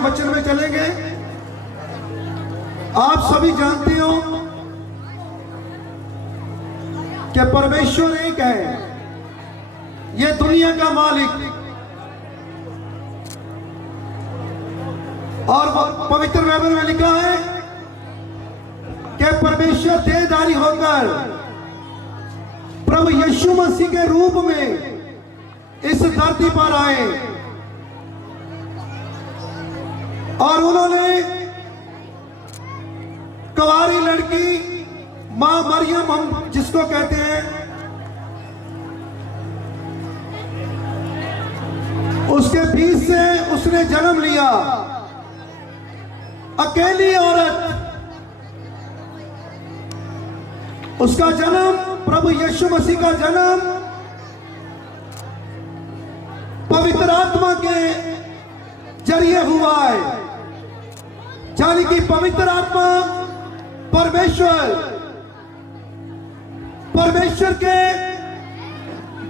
हम वचन में चलेंगे। आप सभी जानते हो कि परमेश्वर एक है, ये दुनिया का मालिक। और पवित्र बाइबल में लिखा है कि परमेश्वर देहधारी होकर प्रभु यीशु मसीह के रूप में इस धरती पर आए और उन्होंने कुंवारी लड़की मां मरियम, हम जिसको कहते हैं, उसके बीच से उसने जन्म लिया। अकेली औरत, उसका जन्म, प्रभु यीशु मसीह का जन्म पवित्र आत्मा के जरिए हुआ है। यानी कि पवित्र आत्मा परमेश्वर के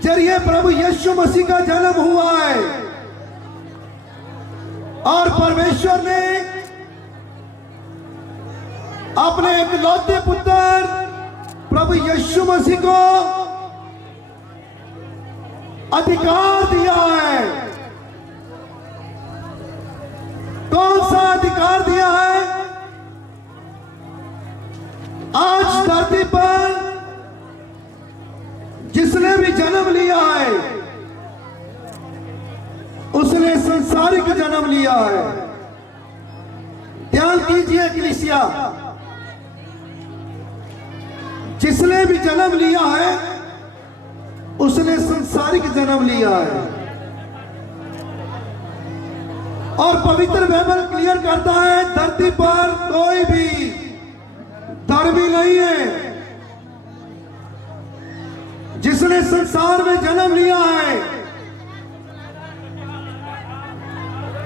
जरिए प्रभु यीशु मसीह का जन्म हुआ है। और परमेश्वर ने अपने इकलौते पुत्र प्रभु यीशु मसीह को अधिकार दिया है। कौन सा अधिकार दिया है? आज धरती पर जिसने भी जन्म लिया है उसने संसारिक जन्म लिया है। ध्यान कीजिए कलीसिया, जिसने भी जन्म लिया है उसने संसारिक जन्म लिया है। और पवित्र बाइबल क्लियर करता है, धरती पर कोई भी धर्मी नहीं है जिसने संसार में जन्म लिया है।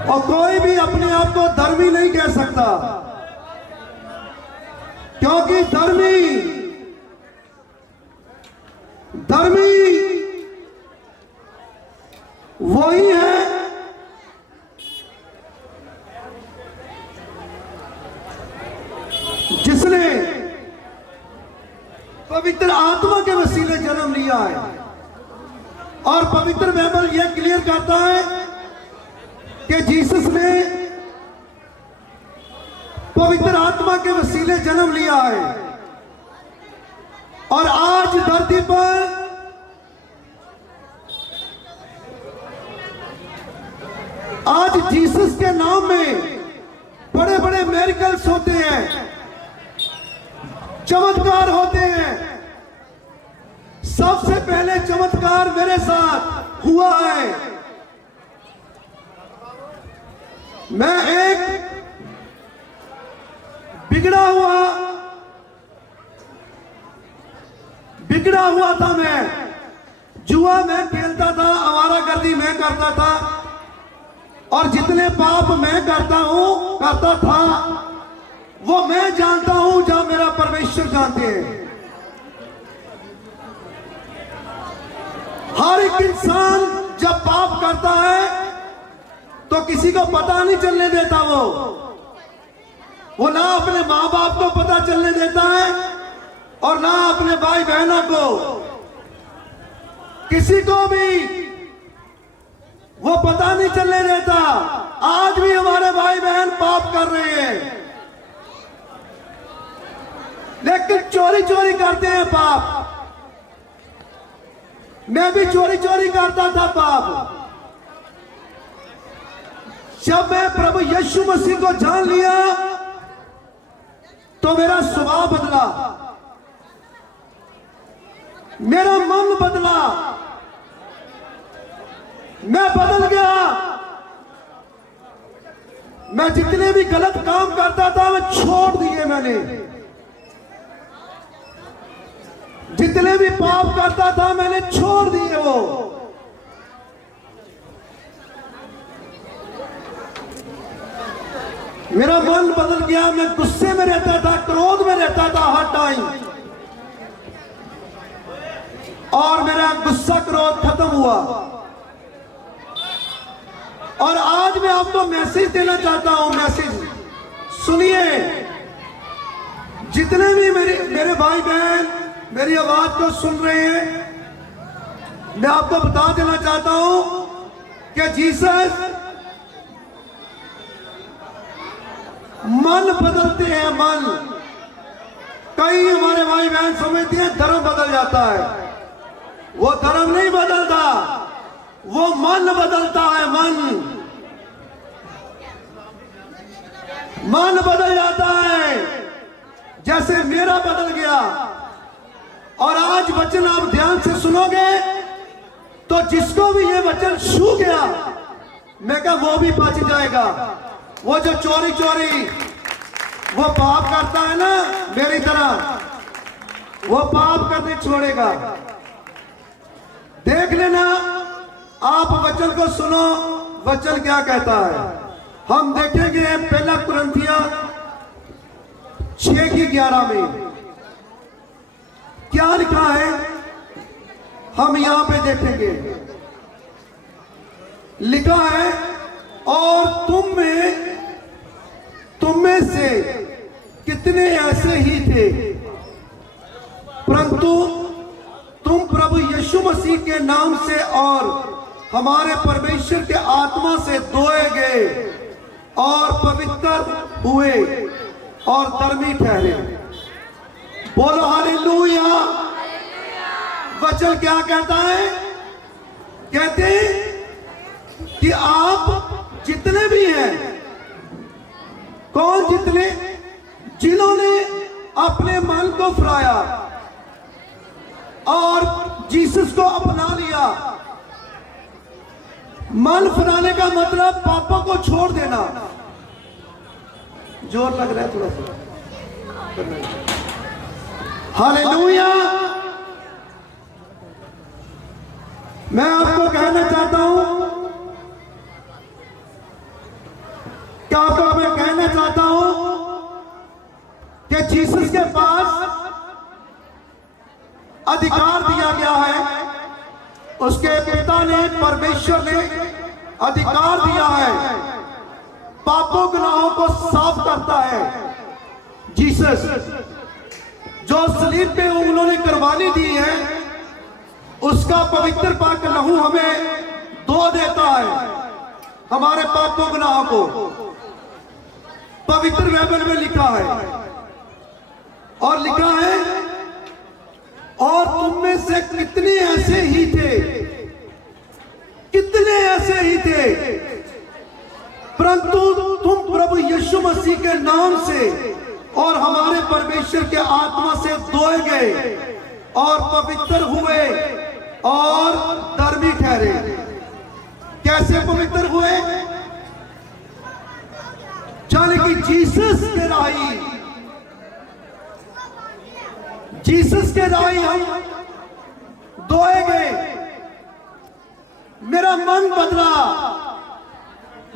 और कोई भी अपने आप को धर्मी नहीं कह सकता, क्योंकि धर्मी वही है जिसने पवित्र आत्मा के वसीले जन्म लिया है। और पवित्र बाइबल यह क्लियर करता है कि जीसस ने पवित्र आत्मा के वसीले जन्म लिया है। और आज धरती पर आज जीसस के नाम में बड़े बड़े मिरेकल्स होते हैं, चमत्कार होते हैं। सबसे पहले चमत्कार मेरे साथ हुआ है। मैं एक बिगड़ा हुआ था। मैं जुआ में खेलता था, आवारागर्दी में करता था, और जितने पाप मैं करता था वो मैं जानता हूं, जहां मेरा परमेश्वर जानते हैं। हर एक इंसान जब पाप करता है तो किसी को पता नहीं चलने देता। वो ना अपने माँ बाप को पता चलने देता है और ना अपने भाई बहनों को, किसी को भी वो पता नहीं चलने देता। आज भी हमारे भाई बहन पाप कर रहे हैं, लेकिन चोरी करते हैं पाप। मैं भी चोरी करता था पाप। जब मैं प्रभु यीशु मसीह को जान लिया तो मेरा स्वभाव बदला, मेरा मन बदला, मैं बदल गया। मैं जितने भी गलत काम करता था मैं छोड़ दिए। मैंने जितने भी पाप करता था मैंने छोड़ दिए। वो मेरा मन बदल गया। मैं गुस्से में रहता था, क्रोध में रहता था हर टाइम, और मेरा गुस्सा क्रोध खत्म हुआ। और आज मैं आपको मैसेज देना चाहता हूं, मैसेज सुनिए। जितने भी मेरे भाई बहन मेरी आवाज को सुन रहे हैं, मैं आपको बता देना चाहता हूं कि जीसस मन बदलते हैं, मन। कई हमारे भाई बहन समझते हैं धर्म बदल जाता है, वो धर्म नहीं बदलता, वो मन बदलता है, मन बदल जाता है। जैसे मेरा बदल गया। और आज वचन आप ध्यान से सुनोगे तो जिसको भी ये वचन छू गया, मैं कहा वो भी बच जाएगा। वो जो चोरी वो पाप करता है ना मेरी तरह, वो पाप करने छोड़ेगा। देख लेना, आप वचन को सुनो, वचन क्या कहता है। हम देखेंगे पहला कुरिन्थियों 6:11 में क्या लिखा है, हम यहां पे देखेंगे। लिखा है, और तुम में से कितने ऐसे ही थे, परंतु तुम प्रभु यीशु मसीह के नाम से और हमारे परमेश्वर के आत्मा से धोए गए और पवित्र हुए और धर्मी ठहरे। बोलो हालेलुया। वचन क्या कहता है? कहते कि आप जितने भी हैं, कौन जितने? जिन्होंने अपने मन को फिराया और जीसस को अपना लिया। मन फिराने का मतलब पापों को छोड़ देना। जोर लग रहा है थोड़ा सा। हालेलुया। मैं आपको कहना चाहता हूं, क्या आपको मैं कहना चाहता हूं कि जीसस के पास अधिकार दिया गया है। उसके पिता ने, परमेश्वर ने अधिकार दिया है, पापों गुनाहों को साफ करता है। जीसस जो सलीब पे उन्होंने कुर्बानी दी है, उसका पवित्र पाक लहू हमें धो देता है, हमारे पापों गुनाहों को। पवित्र बाइबल में लिखा है, और लिखा है, और तुम में से कितने ऐसे ही थे, कितने ऐसे ही थे, परंतु तुम प्रभु यीशु मसीह के नाम से और हमारे परमेश्वर के आत्मा से धोए गए और पवित्र हुए और धर्मी ठहरे। कैसे पवित्र हुए? जाने कि जीसस के राही हम धोए गए। मेरा मन बदला,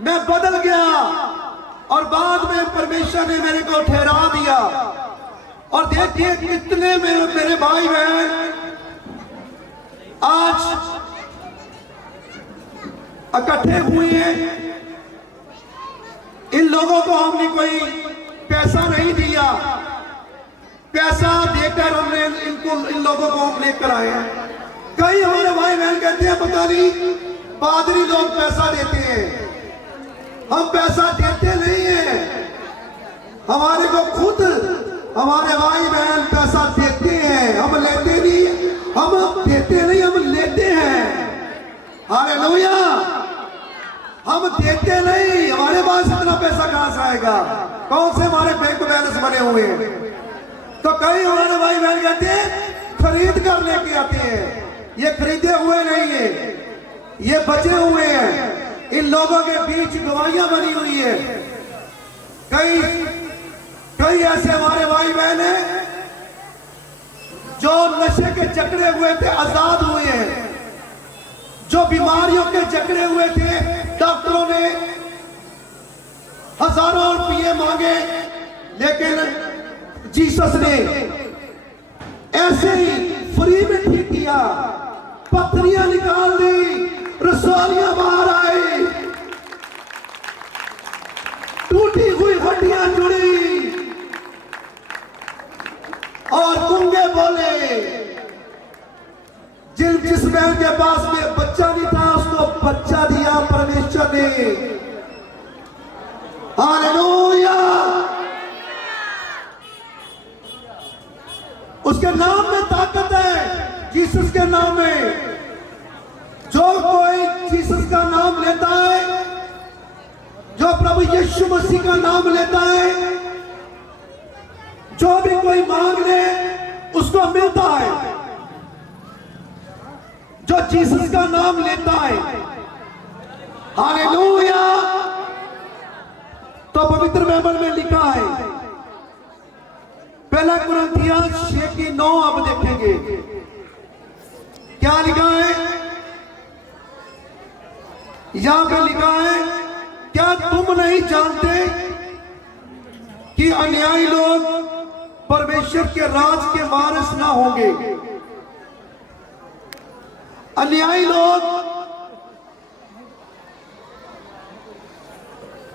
मैं बदल गया, और बाद में परमेश्वर ने मेरे को ठहरा दिया। और देखिए कितने मेरे भाई बहन आज इकट्ठे हुए हैं। इन लोगों को हमने कोई पैसा नहीं दिया, पैसा देकर हमने इन लोगों को हम लेकर आए हैं। कई हमारे भाई बहन कहते हैं पता नहीं पादरी लोग पैसा देते हैं। हम पैसा देते नहीं है, हमारे को खुद हमारे भाई बहन पैसा देते हैं। हम लेते नहीं, हम देते नहीं, हम लेते हैं। हालेलुया। हम देते नहीं, हमारे पास इतना पैसा कहां से आएगा? कौन से हमारे बैंक बैलेंस बने हुए हैं? तो कई हमारे भाई बहन कहते हैं खरीद कर लेके आते हैं। ये खरीदे हुए नहीं है, ये बचे हुए हैं। इन लोगों के बीच गवाहियां बनी हुई है। कई ऐसे हमारे भाई बहन हैं जो नशे के जकड़े हुए थे, आजाद हुए हैं। जो बीमारियों के जकड़े हुए थे, डॉक्टरों ने हजारों रुपये मांगे, लेकिन जीसस ने ऐसे ही फ्री में ठीक किया। पत्थरियां निकाल दी, रसोलियां बाहर आई। उसके नाम में ताकत है, जीसस के नाम में। जो कोई जीसस का नाम लेता है, जो प्रभु यीशु मसीह का नाम लेता है, जो भी कोई मांग ले उसको मिलता है। जो जीसस का नाम लेता है, हालेलुया। तो पवित्र बाइबल में लिखा है, पहला कुरिन्थियों 6:9 अब देखेंगे क्या लिखा है। यहां पे लिखा है, क्या तुम नहीं जानते कि अन्यायी लोग परमेश्वर के राज के वारिस ना होंगे। अन्यायी लोग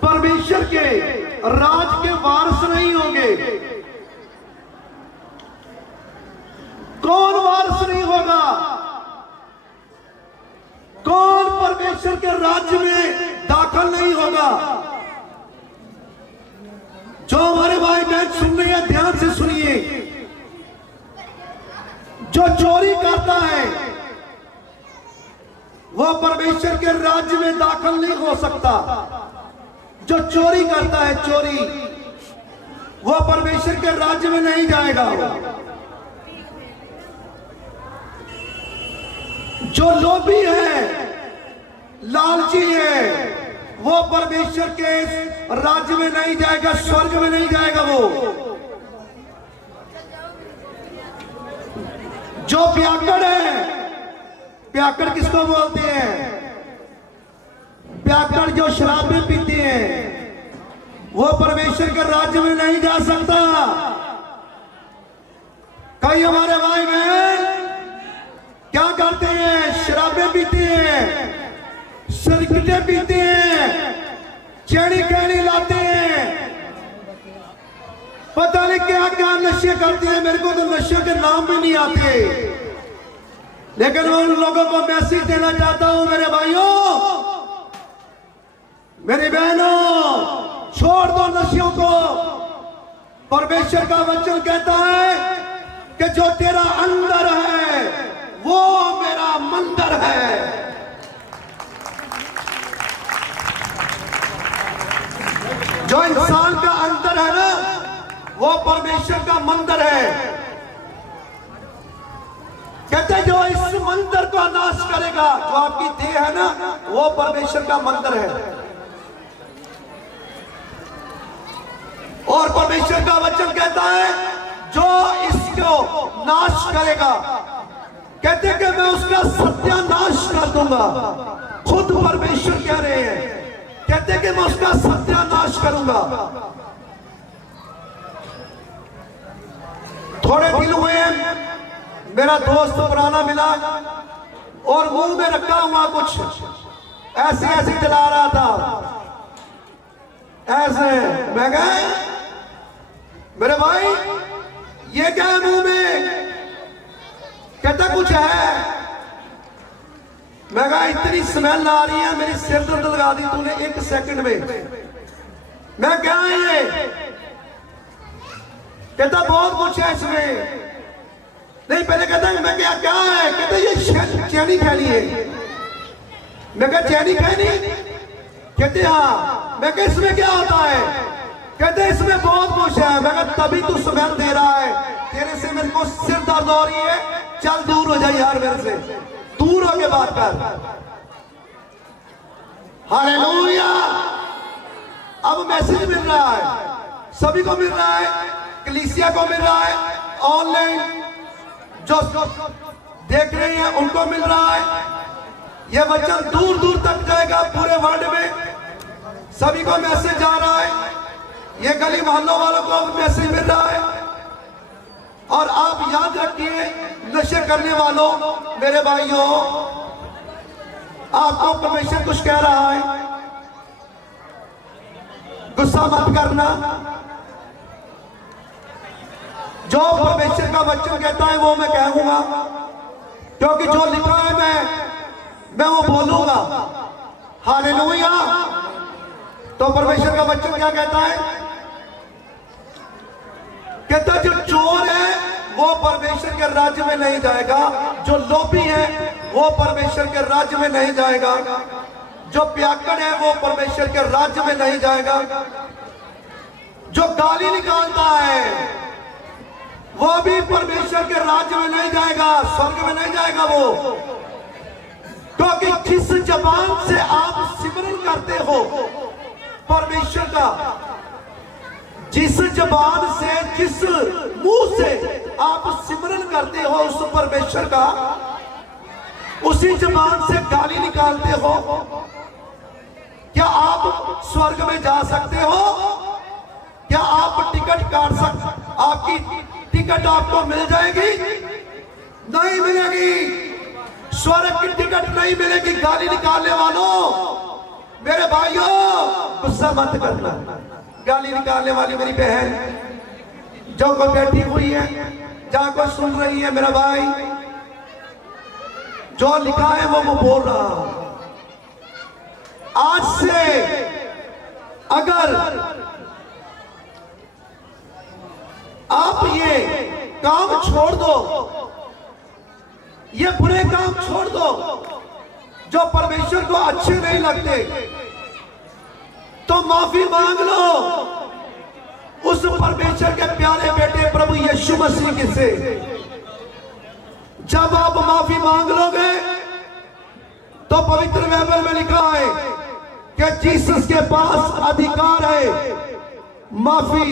परमेश्वर के राज के वारिस नहीं होंगे। कौन वारिस नहीं होगा? कौन परमेश्वर के राज्य में दाखिल नहीं होगा? जो हमारे भाई बहन सुन रहे हैं, ध्यान से सुनिए। जो चोरी करता है वह परमेश्वर के राज्य में दाखिल नहीं हो सकता। जो चोरी करता है, चोरी, वह परमेश्वर के राज्य में नहीं जाएगा। जो लोभी है, लालची है, वो परमेश्वर के राज्य में नहीं जाएगा, स्वर्ग में नहीं जाएगा। वो जो प्याकड़ है, प्याकड़ किसको बोलते हैं? प्याकड़ जो शराबें पीते हैं, वो परमेश्वर के राज्य में नहीं जा सकता। कई हमारे भाई बहन क्या करते हैं? शराबें पीते हैं, सिगरेटें पीते हैं, चेड़ी कैड़ी लाते हैं, पता नहीं क्या क्या नशे करते हैं। मेरे को तो नशे के नाम भी नहीं आते, लेकिन मैं उन लोगों को मैसेज देना चाहता हूं, मेरे भाइयों, मेरी बहनों, छोड़ दो नशों को। परमेश्वर का वचन कहता है कि जो तेरा अंदर है वो मेरा मंदिर है। जो इंसान का अंदर है ना, वो परमेश्वर का मंदिर है। कहते जो इस मंदिर को नाश करेगा, जो आपकी देह है ना, वो परमेश्वर का मंदिर है। और परमेश्वर का वचन कहता है जो इसको नाश करेगा, कहते कि मैं उसका सत्यानाश कर दूंगा। खुद परमेश्वर कह रहे हैं, कहते कि मैं उसका सत्यानाश करूंगा। थोड़े दिन हुए मेरा दोस्त पुराना मिला और मुंह में रखा हुआ कुछ ऐसे ऐसे चला रहा था, ऐसे। मैं गया, मेरे भाई ये क्या है मुंह में? कहता कुछ है। मैं कहा इतनी स्मेल आ रही है, मेरी सिर दर्द लगा दी तूने 1 सेकंड में। मैं क्या है ये? कहता बहुत कुछ है इसमें। नहीं, पहले कहता मैं क्या क्या है? कहता ये चैनी खैनी है। मैं कहा चैनी खैनी? कहते हाँ। मैं कहा इसमें क्या होता है? कहते इसमें बहुत कुछ है। मैं कहा तभी तू स्मेल दे रहा है, तेरे से मेरे को सिर दर्द हो रही है, चल दूर हो जाए यार मेरे से, दूर होके बात कर। हालेलुया। अब मैसेज मिल रहा है, सभी को मिल रहा है, कलीसिया को मिल रहा है, ऑनलाइन जो देख रहे हैं उनको मिल रहा है। यह वचन दूर दूर तक जाएगा, पूरे वर्ल्ड में सभी को मैसेज जा रहा है। ये गली मोहल्लों वालों को मैसेज मिल रहा है। और आप याद रखिए, नशे करने वालों, मेरे भाइयों, आपको परमेश्वर कुछ कह रहा है, गुस्सा मत करना। जो परमेश्वर का वचन कहता है वो मैं कहूंगा, क्योंकि जो लिखा है मैं वो बोलूंगा। हालेलुया। तो परमेश्वर का वचन क्या कहता है? कहता जो चोर है वो परमेश्वर के राज्य में नहीं जाएगा। जो लोभी है वो परमेश्वर के राज्य में नहीं जाएगा। जो प्याकड़ है वो परमेश्वर के राज्य में नहीं जाएगा। जो गाली निकालता है वो भी परमेश्वर के राज्य में नहीं जाएगा, स्वर्ग में नहीं जाएगा वो। क्योंकि जिस जबान से आप सिमरन करते हो परमेश्वर का, जिस जबान से, जिस मुंह से आप सिमरन करते हो उस परमेश्वर का, उसी जबान से गाली निकालते हो। क्या आप स्वर्ग में जा सकते हो? क्या आप टिकट काट सकते? आपकी टिकट आपको मिल जाएगी? नहीं मिलेगी। स्वर्ग की टिकट नहीं मिलेगी गाली निकालने वालों। मेरे भाइयों गुस्सा मत करना। गाली निकालने वाली मेरी बहन जो कोई बैठी हुई है, जहां कोई सुन रही है, मेरा भाई, जो लिखा है वो मैं बोल रहा हूं। आज से अगर आप ये काम छोड़ दो, ये बुरे काम छोड़ दो जो परमेश्वर को अच्छे नहीं लगते, तो माफी मांग लो उस परमेश्वर के प्यारे बेटे प्रभु यीशु मसीह से। जब आप माफी मांग लोगे तो पवित्र बाइबल में लिखा है कि जीसस के पास अधिकार है माफी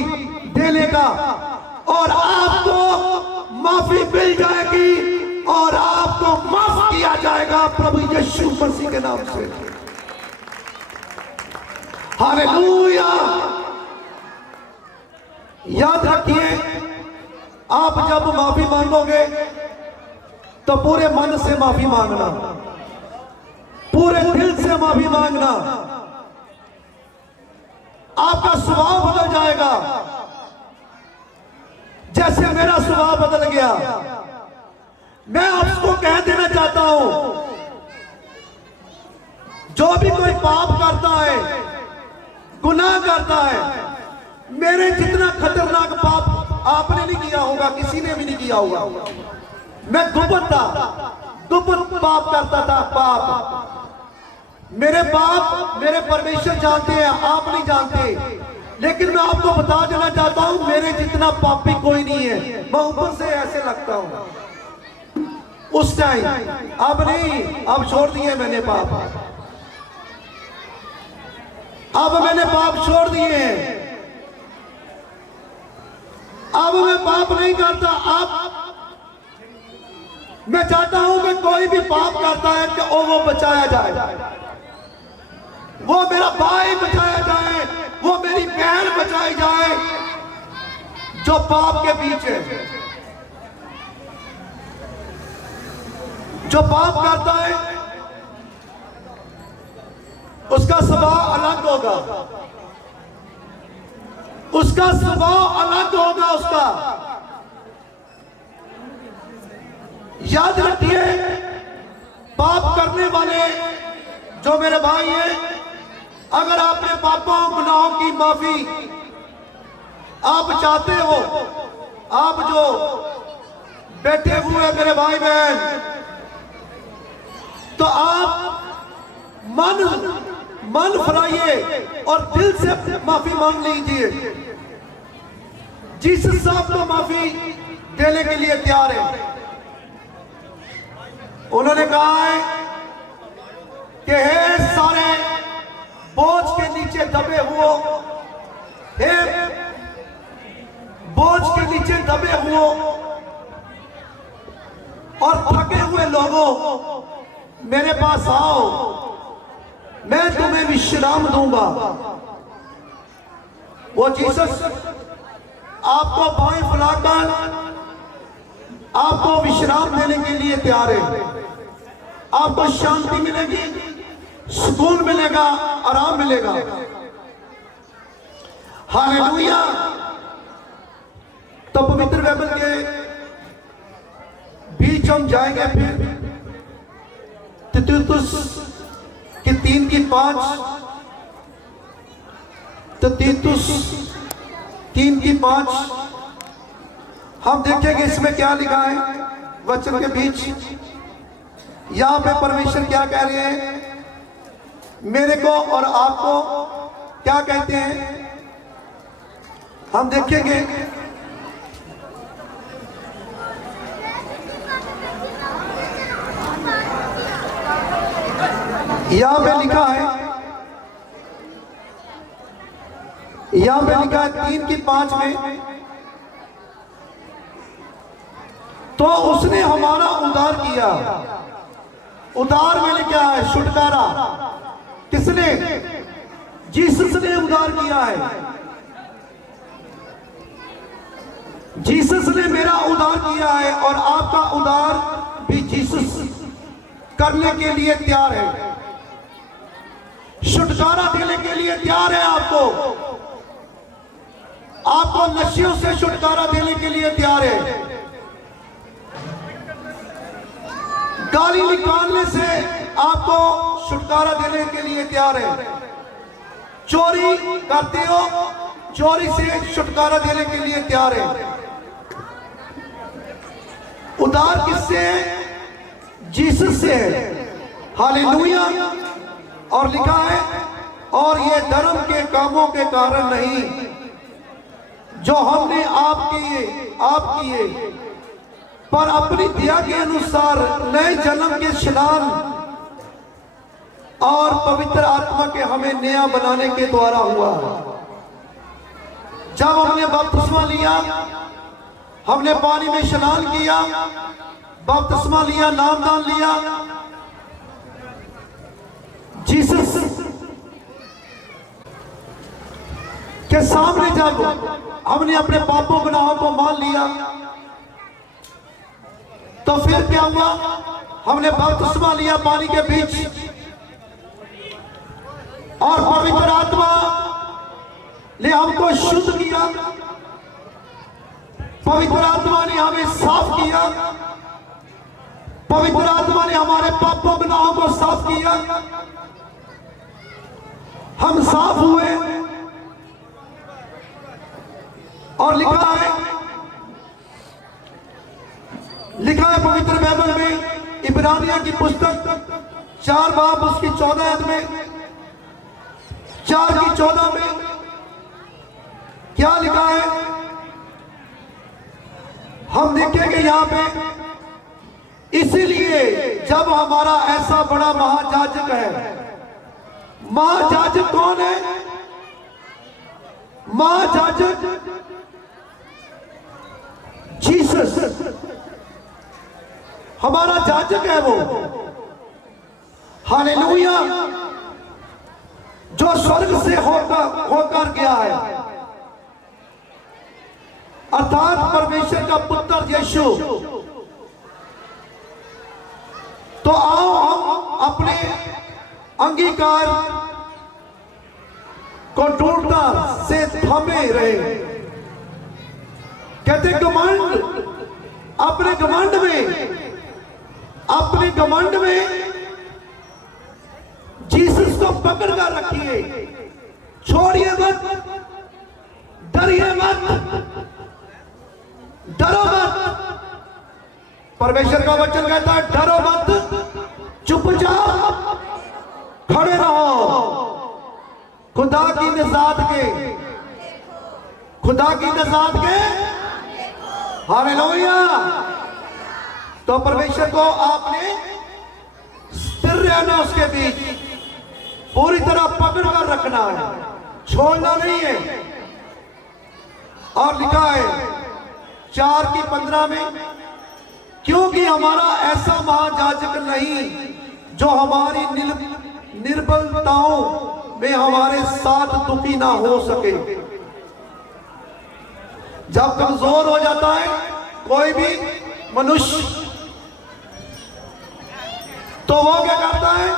देने का, और आपको माफी मिल जाएगी और आपको माफ किया जाएगा प्रभु यीशु मसीह के नाम से। हालेलुया। याद रखिए, आप जब माफी मांगोगे तो पूरे मन से माफी मांगना, पूरे दिल से माफी मांगना। आपका स्वभाव बदल जाएगा, जैसे मेरा स्वभाव बदल गया। मैं आपको कह देना चाहता हूं, जो भी कोई पाप करता है, गुनाह करता है, मेरे जितना खतरनाक पाप आपने नहीं किया होगा, किसी ने भी नहीं किया होगा। मैं गुप्त पाप करता था। पाप मेरे पाप मेरे परमेश्वर जानते हैं, आप नहीं जानते। लेकिन मैं आपको बता देना चाहता हूं, मेरे जितना पापी कोई नहीं है। मैं ऊपर से ऐसे लगता हूं उस टाइम। अब नहीं, अब छोड़ दिए मैंने पाप। अब मैंने पाप छोड़ दिए। अब मैं पाप नहीं करता। अब मैं चाहता हूं कि कोई भी पाप करता है कि वो बचाया जाए, वो मेरा भाई बचाया जाए, वो मेरी बहन बचाई जाए जो पाप के पीछे, जो पाप करता है उसका स्वभाव अलग होगा, उसका स्वभाव अलग होगा उसका। याद रखिए, पाप करने वाले जो मेरे भाई हैं, अगर आपने पापों गुनाहों की माफी आप चाहते हो, आप जो बैठे हुए मेरे भाई बहन, तो आप मन फराइए और दिल से माफी मांग लीजिए। जीसस आपको माफी देने के लिए तैयार है। उन्होंने कहा है कि हे सारे बोझ के नीचे दबे हुए, हे बोझ के नीचे दबे हुए और थके हुए लोगों, मेरे पास आओ, मैं तुम्हें विश्राम दूंगा। वो जीसस आपको बाएं फैलाकर आपको विश्राम देने के लिए तैयार है। आपको शांति मिलेगी, सुकून मिलेगा, आराम मिलेगा। हालेलुया। तो पवित्र बाइबल के बीच हम जाएंगे फिर तीतुस की 3:5, तो तीतुस 3:5 हम देखेंगे इसमें क्या लिखा है वचन के बीच। यहां पे परमेश्वर क्या कह रहे हैं, मेरे को और आपको क्या कहते हैं, हम देखेंगे। यहां पे लिखा है, यहां पे लिखा है 3:5 में, तो उसने हमारा उद्धार किया। उद्धार मैंने क्या है, छुटकारा। किसने? जीसस ने उद्धार किया है। जीसस ने मेरा उद्धार किया है और आपका उद्धार भी जीसस करने के लिए तैयार है, छुटकारा देने के लिए तैयार है। आपको नशेयों से छुटकारा देने के लिए तैयार है, गाली निकालने से आपको छुटकारा देने के लिए तैयार है। चोरी करते हो, चोरी से छुटकारा देने के लिए तैयार है। उद्धार किससे है? जीसस से है। हालेलुया। और लिखा है, और ये धर्म के कामों के कारण नहीं जो हमने आप किए, पर अपनी दया के अनुसार नए जन्म के स्नान और पवित्र आत्मा के हमें नया बनाने के द्वारा हुआ। जब हमने बपतिस्मा लिया, हमने पानी में स्नान किया, बपतिस्मा लिया, नामदान लिया, जीसस के सामने जब हमने अपने पापों गुनाहों को मान लिया, तो फिर क्या हुआ? हमने बपतिस्मा लिया पानी के बीच, और पवित्र आत्मा ने हमको शुद्ध किया, पवित्र आत्मा ने हमें साफ किया, पवित्र आत्मा ने हमारे पापों गुनाहों को साफ किया। हम साफ हुए, और लिखा है पवित्र बाइबल में, इब्रानिया की पुस्तक 4 बाब उसकी 14 में, 4:14 में क्या लिखा है, हम देखेंगे यहां पे। इसीलिए जब हमारा ऐसा बड़ा महायाजक है, महायाजक कौन है? महायाजक जीसस हमारा याजक है वो। हालेलुया। जो स्वर्ग से होकर गया है, अर्थात परमेश्वर का पुत्र यीशु। तो आओ हम अपने अंगीकार को ढूंढता से थमे रहे। कहते घमंड, अपने घमंड में जीसस को पकड़ कर रखिए, छोड़िए मत, डरिए मत, डरो मत। परमेश्वर का वचन कहता है, डरो मत, चुपचाप खड़े रहो, खुदा की निजात के हालेलुया। तो परमेश्वर को आपने स्थिर रहना, उसके बीच पूरी तरह पकड़ कर रखना है, छोड़ना नहीं है। और लिखा है 4:15 में, क्योंकि हमारा ऐसा महायाजक नहीं जो हमारी निर्बलताओं में हमारे साथ दुखी ना हो सके। जब कमजोर हो जाता है कोई भी मनुष्य, तो वो क्या करता है?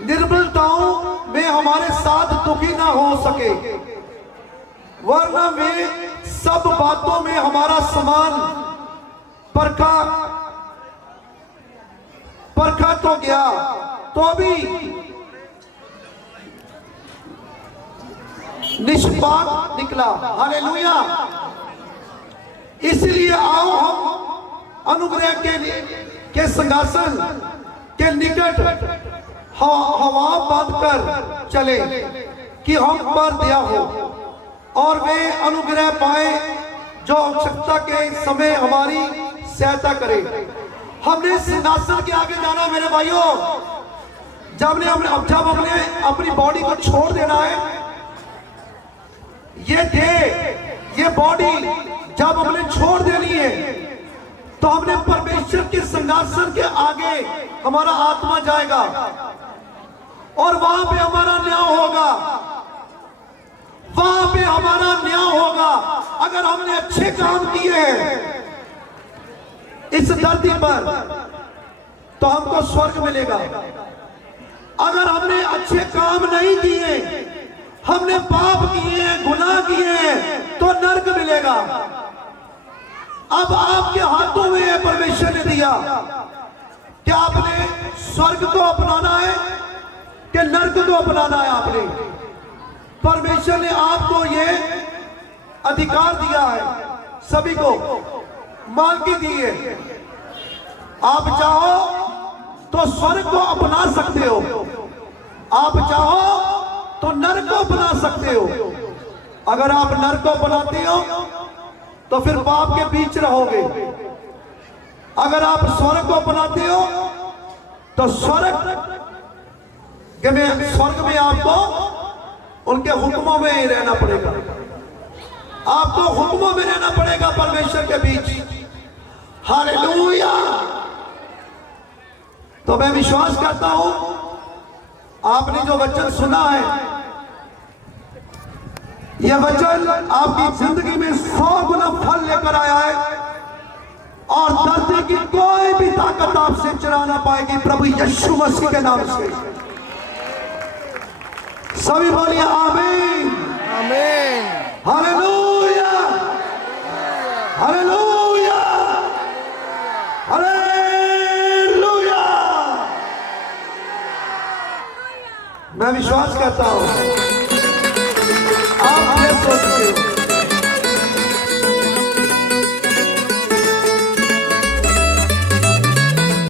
निर्बलताओं में हमारे साथ दुखी ना हो सके, वरना वे सब बातों में हमारा समान परखा तो गया, तो भी निष्पाप निकला। हालेलुया। इसलिए आओ हम अनुग्रह के सिंहासन के निकट हवा बांध कर चले कि हम पर दया हो और वे अनुग्रह पाए जो आवश्यकता के समय हमारी सहायता करे। हमने सिंहासन के आगे जाना मेरे भाइयों। जब हमने अपनी बॉडी को छोड़ देना है, ये देह ये बॉडी जब हमने छोड़ देनी है तो हमने परमेश्वर के सिंहासन के आगे हमारा आत्मा जाएगा और वहां पे हमारा न्याय होगा, वहां पे हमारा न्याय होगा। अगर हमने अच्छे काम किए हैं इस धरती पर तो हमको स्वर्ग मिलेगा। अगर हमने अच्छे काम नहीं किए, हमने पाप किए, गुनाह किए, तो नरक मिलेगा। अब आपके हाथों में है, परमेश्वर ने दिया। क्या आपने स्वर्ग को अपनाना है कि नरक को अपनाना है? आपने, परमेश्वर ने आपको ये अधिकार दिया है, सभी को मांगी दी है। आप चाहो तो स्वर्ग को अपना सकते हो, आप चाहो तो नरक को अपना सकते हो। अगर आप नरक को अपनाते हो तो फिर पाप के बीच रहोगे। अगर आप स्वर्ग को अपनाते हो तो स्वर्ग में आपको उनके हुक्मों में ही रहना पड़ेगा। आपको हुक्मों में रहना पड़ेगा परमेश्वर के बीच। हालेलुया। तो मैं विश्वास करता हूं आपने जो वचन सुना है, यह वचन आपकी जिंदगी में 100 गुना फल लेकर आया है और धरती की कोई भी ताकत आपसे चुरा ना पाएगी, प्रभु यीशु मसीह के नाम से। सभी बोलिए आमीन, आमीन, हालेलुया, हालेलुया, हालेलुया। मैं विश्वास करता हूं आप ये सोचते हो